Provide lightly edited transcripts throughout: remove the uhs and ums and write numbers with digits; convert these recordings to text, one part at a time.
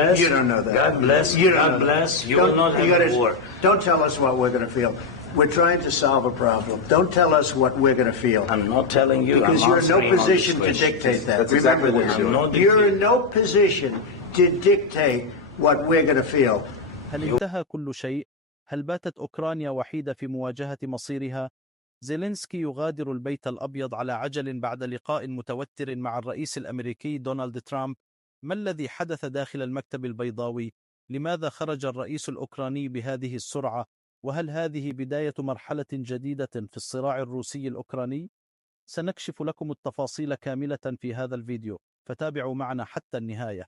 bless. You don't know that. God bless. God bless. You will not have a war. Don't tell us what we're going to feel. We're trying to solve a problem. Don't tell us what we're going to feel. I'm not telling you. Because you're in no position to dictate that. That's exactly what you're doing. You're in no position to dictate what we're going to feel. هل انتهى كل شيء؟ هل باتت أوكرانيا وحيدة في مواجهة مصيرها؟ زيلينسكي يغادر البيت الأبيض على عجل بعد لقاء متوتر مع الرئيس الأمريكي دونالد ترامب. ما الذي حدث داخل المكتب البيضاوي؟ لماذا خرج الرئيس الأوكراني بهذه السرعة؟ وهل هذه بداية مرحلة جديدة في الصراع الروسي الأوكراني؟ سنكشف لكم التفاصيل كاملة في هذا الفيديو، فتابعوا معنا حتى النهاية.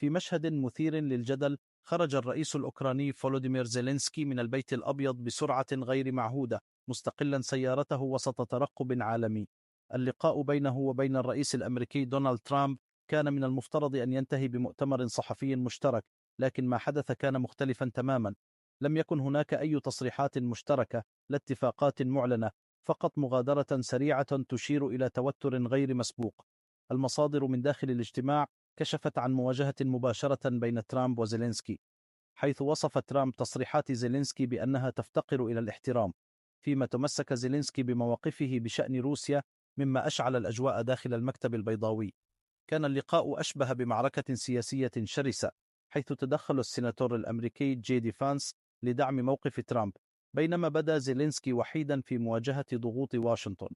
في مشهد مثير للجدل، خرج الرئيس الأوكراني فولوديمير زيلنسكي من البيت الأبيض بسرعة غير معهودة، مستقلا سيارته وسط ترقب عالمي. اللقاء بينه وبين الرئيس الأمريكي دونالد ترامب كان من المفترض أن ينتهي بمؤتمر صحفي مشترك، لكن ما حدث كان مختلفا تماما. لم يكن هناك أي تصريحات مشتركة، لا اتفاقات معلنة، فقط مغادرة سريعة تشير إلى توتر غير مسبوق. المصادر من داخل الاجتماع كشفت عن مواجهة مباشرة بين ترامب وزيلنسكي، حيث وصف ترامب تصريحات زيلنسكي بأنها تفتقر إلى الاحترام، فيما تمسك زيلنسكي بمواقفه بشأن روسيا، مما أشعل الأجواء داخل المكتب البيضاوي. كان اللقاء أشبه بمعركة سياسية شرسة، حيث تدخل السيناتور الأمريكي جي فانس لدعم موقف ترامب، بينما بدا زيلنسكي وحيدا في مواجهة ضغوط واشنطن.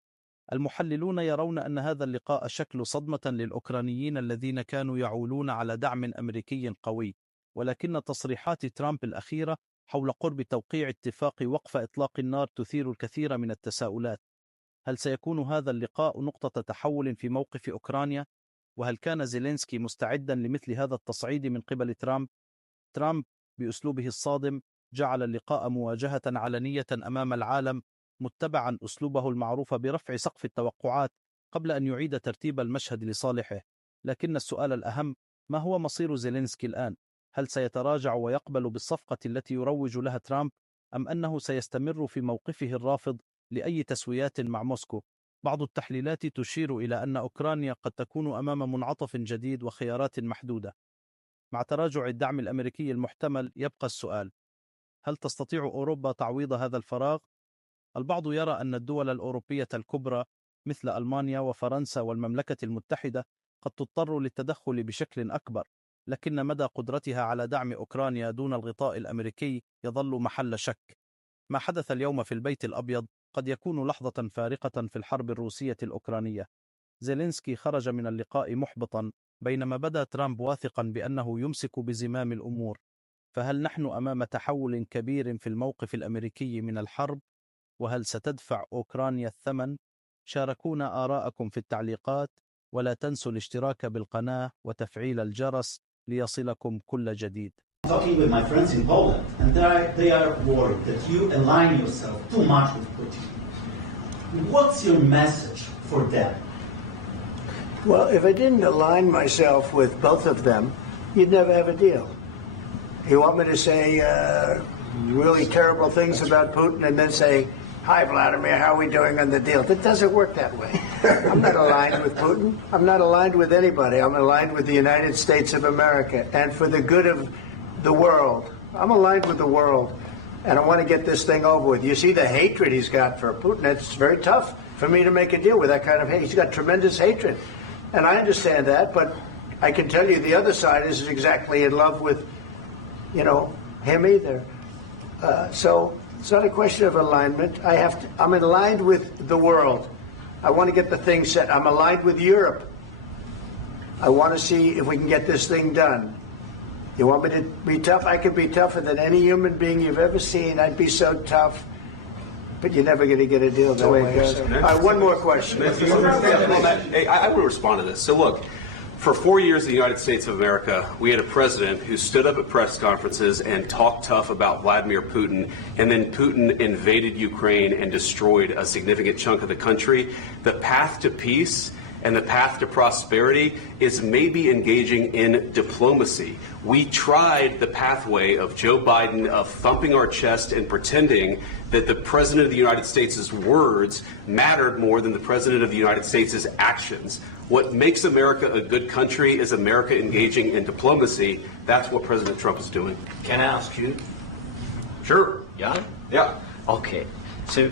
المحللون يرون أن هذا اللقاء شكل صدمة للأوكرانيين الذين كانوا يعولون على دعم أمريكي قوي، ولكن تصريحات ترامب الأخيرة حول قرب توقيع اتفاق وقف إطلاق النار تثير الكثير من التساؤلات. هل سيكون هذا اللقاء نقطة تحول في موقف أوكرانيا؟ وهل كان زيلنسكي مستعدا لمثل هذا التصعيد من قبل ترامب؟ ترامب بأسلوبه الصادم جعل اللقاء مواجهة علنية أمام العالم، متبعا أسلوبه المعروف برفع سقف التوقعات قبل أن يعيد ترتيب المشهد لصالحه. لكن السؤال الأهم، ما هو مصير زيلنسكي الآن؟ هل سيتراجع ويقبل بالصفقة التي يروج لها ترامب، أم أنه سيستمر في موقفه الرافض لأي تسويات مع موسكو؟ بعض التحليلات تشير إلى أن أوكرانيا قد تكون أمام منعطف جديد وخيارات محدودة. مع تراجع الدعم الأمريكي المحتمل، يبقى السؤال: هل تستطيع أوروبا تعويض هذا الفراغ؟ البعض يرى أن الدول الأوروبية الكبرى مثل ألمانيا وفرنسا والمملكة المتحدة قد تضطر للتدخل بشكل أكبر، لكن مدى قدرتها على دعم أوكرانيا دون الغطاء الأمريكي يظل محل شك. ما حدث اليوم في البيت الأبيض قد يكون لحظة فارقة في الحرب الروسية الأوكرانية. زيلنسكي خرج من اللقاء محبطا، بينما بدا ترامب واثقا بأنه يمسك بزمام الأمور. فهل نحن أمام تحول كبير في الموقف الأمريكي من الحرب؟ وهل ستدفع أوكرانيا الثمن؟ شاركونا آراءكم في التعليقات، ولا تنسوا الاشتراك بالقناة وتفعيل الجرس ليصلكم كل جديد. Talking with my friends in Poland, and they are worried that you align yourself too much with Putin. What's your message for them? Well, if I didn't align myself with both of them, you'd never have a deal. You want me to say really terrible things about Putin and then say, "Hi, Vladimir, how are we doing on the deal?" That doesn't work that way. I'm not aligned with Putin. I'm not aligned with anybody. I'm aligned with the United States of America and for the good of the world. I'm aligned with the world, and I want to get this thing over with. You see the hatred he's got for Putin. It's very tough for me to make a deal with that kind of hate. He's got tremendous hatred, and I understand that, but I can tell you the other side isn't exactly in love with, him either. So it's not a question of alignment. I'm aligned with the world. I want to get the thing set. I'm aligned with Europe. I want to see if we can get this thing done. You want me to be tough? I could be tougher than any human being you've ever seen. I'd be so tough. But you're never going to get a deal that way. One more question. Hey, I want to respond to this. So look, for 4 years in the United States of America, we had a president who stood up at press conferences and talked tough about Vladimir Putin, and then Putin invaded Ukraine and destroyed a significant chunk of the country. The path to peace and the path to prosperity is maybe engaging in diplomacy. We tried the pathway of Joe Biden of thumping our chest and pretending that the President of the United States' words mattered more than the President of the United States' actions. What makes America a good country is America engaging in diplomacy. That's what President Trump is doing. Can I ask you? Sure. Yeah? Yeah. Okay. So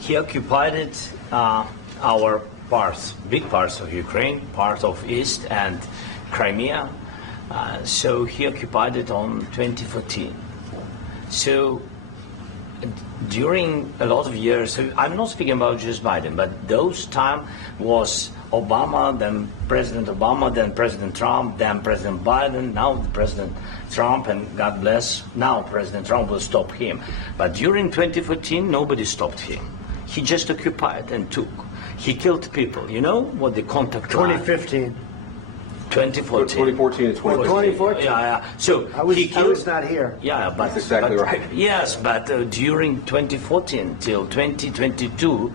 he occupied our parts, big parts of Ukraine, part of East and Crimea. So he occupied it on 2014. So during a lot of years, so I'm not speaking about just Biden, but those time was Obama, then President Obama, then President Trump, then President Biden, now President Trump, and God bless, now President Trump will stop him. But during 2014, nobody stopped him. He just occupied and took. He killed people. You know what the contact 2015. 2014 and 2014. 2014. Yeah. So I was he not here. Yeah, but That's exactly right. Yes, but during 2014 till 2022,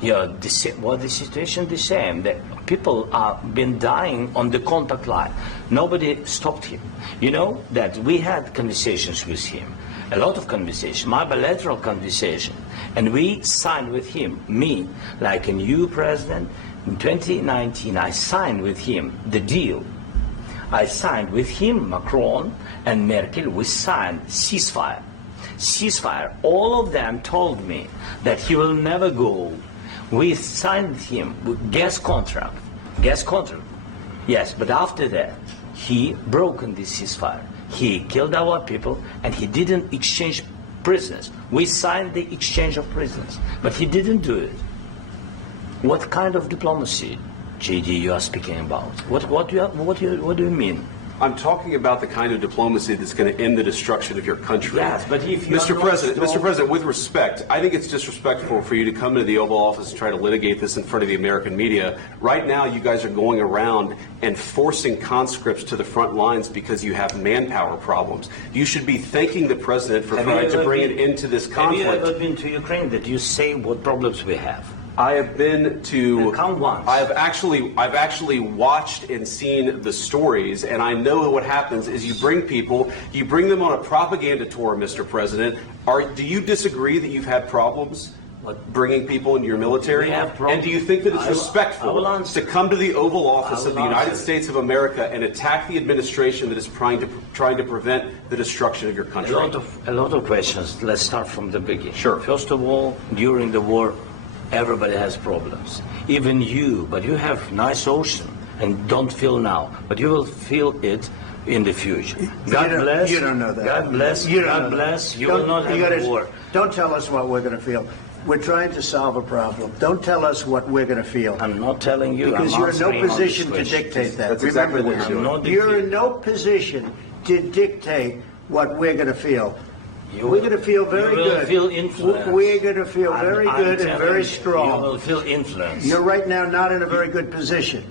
yeah, the situation the same. The people have been dying on the contact line. Nobody stopped him. You know that we had conversations with him, a lot of conversation, my bilateral conversation, and we signed with him, me, like a new president. In 2019, I signed with him the deal. I signed with him, Macron and Merkel, we signed ceasefire. Ceasefire. All of them told me that he will never go. We signed with him with gas contract. Gas contract. Yes, but after that, he broken this ceasefire. He killed our people and he didn't exchange prisoners. We signed the exchange of prisoners, but he didn't do it. What kind of diplomacy, JD, you are speaking about? What do you mean? I'm talking about the kind of diplomacy that's going to end the destruction of your country. Yes, but if you Mr. President, with respect, I think it's disrespectful for you to come into the Oval Office and try to litigate this in front of the American media. Right now, you guys are going around and forcing conscripts to the front lines because you have manpower problems. You should be thanking the President for trying to bring an end to this conflict. Have you ever been to Ukraine? That you say what problems we have? I have been to. Count once. I've actually watched and seen the stories, and I know what happens is you bring them on a propaganda tour, Mr. President. Do you disagree that you've had problems bringing people into your military? We have problems. And do you think that it's respectful to come to the Oval Office of the United States of America and attack the administration that is trying to prevent the destruction of your country? A lot of questions. Let's start from the beginning. Sure. First of all, during the war, everybody has problems, even you, but you have nice ocean and don't feel now, but you will feel it in the future. God bless. You don't know that. God bless. God bless. You will not have a war. Don't tell us what we're going to feel. We're trying to solve a problem. Don't tell us what we're going to feel. I'm not telling you. Because you're in no position to dictate that. That's exactly what you're doing. You're in no position to dictate what we're going to feel. We're going to feel very good. You will feel influence. We're going to feel very good and very strong. You will feel influence. You're right now not in a very good position.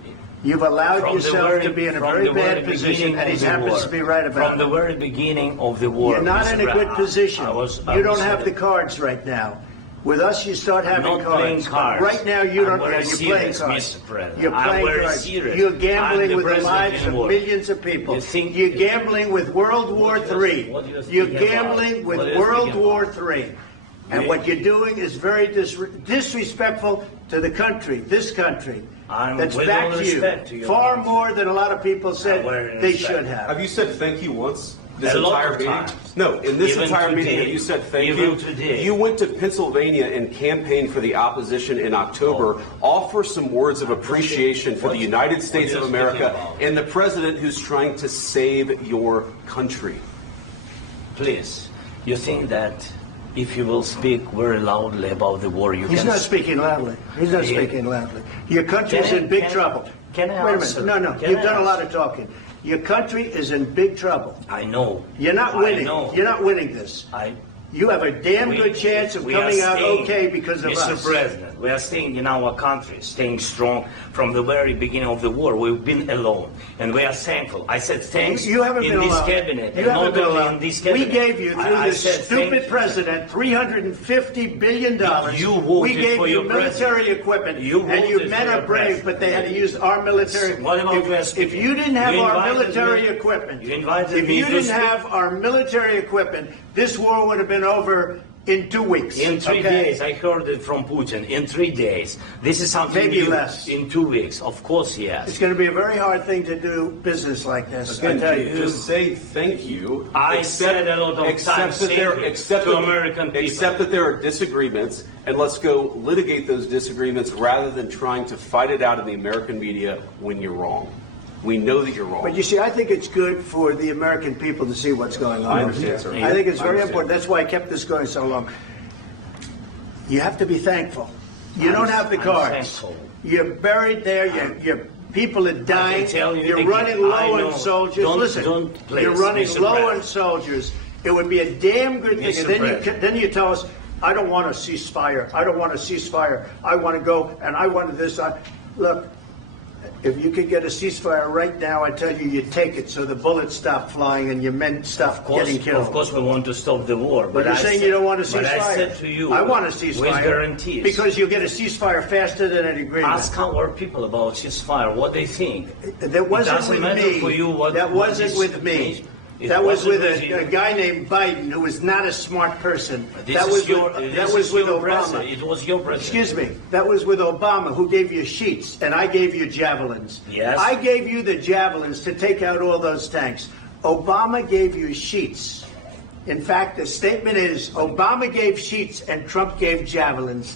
You've allowed yourself to be in a very bad position, and he happens to be right about it. From the very beginning of the war. You're not in a good position. You don't have the cards right now. With us, you start having cards. Right now, you don't. You're playing cards. You're playing cards. You're gambling with the lives of millions of people. You're gambling with World War III. You're gambling with World War III. And what you're doing is very disrespectful to the country, this country, that's back to you, far more than a lot of people said they should have. Have you said thank you once? This entire meeting? No, in this entire meeting, have you said thank you? You went to Pennsylvania and campaigned for the opposition in October. Offer some words of appreciation for the United States of America and the president who's trying to save your country. Please, you think that if you will speak very loudly about the war, you can... He's not speaking loudly. He's not speaking loudly. Your country is in big trouble. Can I Wait a minute. No. You've done a lot of talking. Your country is in big trouble. I know. You're not winning. You're not winning this. You have a damn good chance of coming out okay because of us. Mr. President, We are staying in our country, staying strong from the very beginning of the war. We've been alone, and we are thankful. I said thanks You haven't in been this alone. cabinet, You and haven't not been only alone. in this cabinet. We gave you, through I this said stupid president, $350 billion. You voted we gave for you your military president. equipment, You and you voted men for are your brave, president. but they had to use our military. What about West If Africa? you didn't have You our invited military me- equipment, you invited if me you to didn't speak- have our military equipment, this war would have been over in 2 weeks. In 3 days, I heard it from Putin. In 3 days, this is something Maybe new. less. In 2 weeks, of course, yes. It's going to be a very hard thing to do business like this. I Again, tell you. just say thank you. I said a lot of times thank you to American people. Accept that there are disagreements, and let's go litigate those disagreements rather than trying to fight it out in the American media when you're wrong. We know that you're wrong. But you see, I think it's good for the American people to see what's going on. I understand, sir. I think it's I very understand. important. That's why I kept this going so long. You have to be thankful. You don't have the I'm cards. thankful. You're buried there. Your people are dying. tell you You're again, running I low know. on soldiers. Don't- Listen, don't please, you're running Mr. low President. on soldiers. It would be a damn good thing. Mr. And then President. then you tell us, I don't want a ceasefire. I don't want a ceasefire. I want to go and I want this. Look. If you could get a ceasefire right now, I tell you, you'd take it so the bullets stop flying and your men stop getting killed. Of course, we want to stop the war. But you're saying you don't want a ceasefire. But I said to you, I want a ceasefire. with guarantees. Because you'll get a ceasefire faster than an agreement. Ask our people about ceasefire, what they think. That wasn't doesn't with matter me. for you what- That what wasn't is- with me. It That was wasn't with with you. a guy named Biden, who was not a smart person. This That is was your, with, this that was is with your Obama. president. It was your president. Excuse me. That was with Obama, who gave you sheets, and I gave you javelins. Yes. I gave you the javelins to take out all those tanks. Obama gave you sheets. In fact, the statement is Obama gave sheets and Trump gave javelins.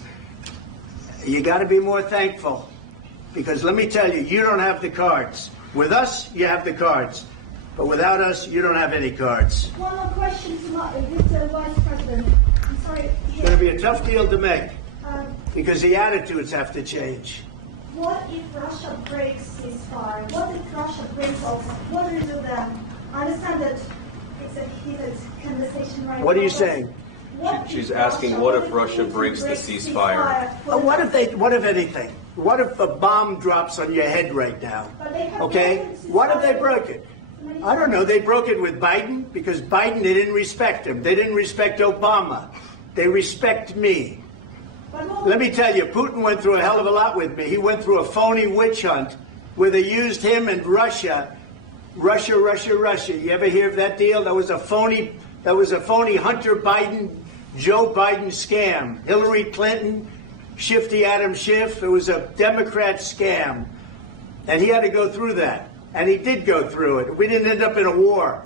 You got to be more thankful, because let me tell you, you don't have the cards. With us, you have the cards. But without us, you don't have any cards. One more question to Mr. Vice President. I'm sorry. It's going to be a tough deal to make, Um, because the attitudes have to change. what if Russia breaks ceasefire? What if Russia breaks off? What do you do then? I understand that it's a heated conversation right now. What are you but saying? what She's if asking, what if Russia breaks the ceasefire? What if anything? What if a bomb drops on your head right now? But they have Okay? broken the What if they ceasefire broke it? many I don't know. They broke it with Biden, because Biden, they didn't respect him. They didn't respect Obama. They respect me. But what- Let me tell you, Putin went through a hell of a lot with me. He went through a phony witch hunt where they used him and Russia. Russia. You ever hear of that deal? That was a phony Hunter Biden, Joe Biden scam. Hillary Clinton, Shifty Adam Schiff. It was a Democrat scam. And he had to go through that. And he did go through it. We didn't end up in a war.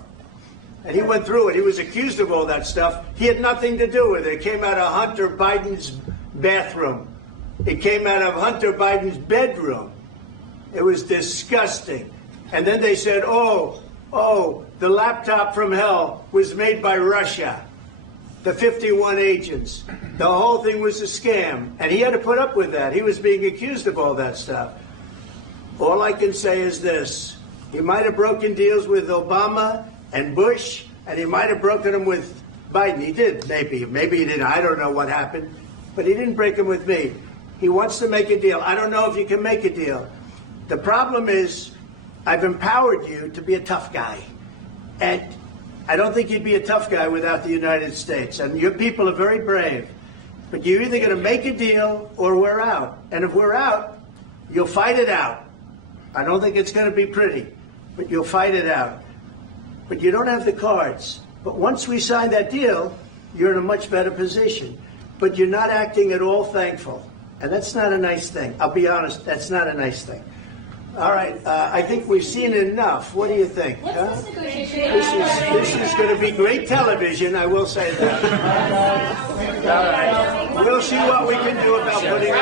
And he went through it. He was accused of all that stuff. He had nothing to do with it. It came out of Hunter Biden's bathroom. It came out of Hunter Biden's bedroom. It was disgusting. And then they said, oh, the laptop from hell was made by Russia. The 51 agents. The whole thing was a scam. And he had to put up with that. He was being accused of all that stuff. All I can say is this. He might have broken deals with Obama and Bush, and he might have broken them with Biden. He did, maybe. Maybe he didn't. I don't know what happened. But he didn't break them with me. He wants to make a deal. I don't know if you can make a deal. The problem is, I've empowered you to be a tough guy. And I don't think you'd be a tough guy without the United States. And your people are very brave. But you're either going to make a deal or we're out. And if we're out, you'll fight it out. I don't think it's going to be pretty, but you'll fight it out. But you don't have the cards. But once we sign that deal, you're in a much better position. But you're not acting at all thankful. And that's not a nice thing. I'll be honest, that's not a nice thing. All right, I think we've seen enough. What do you think? Huh? This is going to be great television, I will say that. All right. We'll see what we can do about putting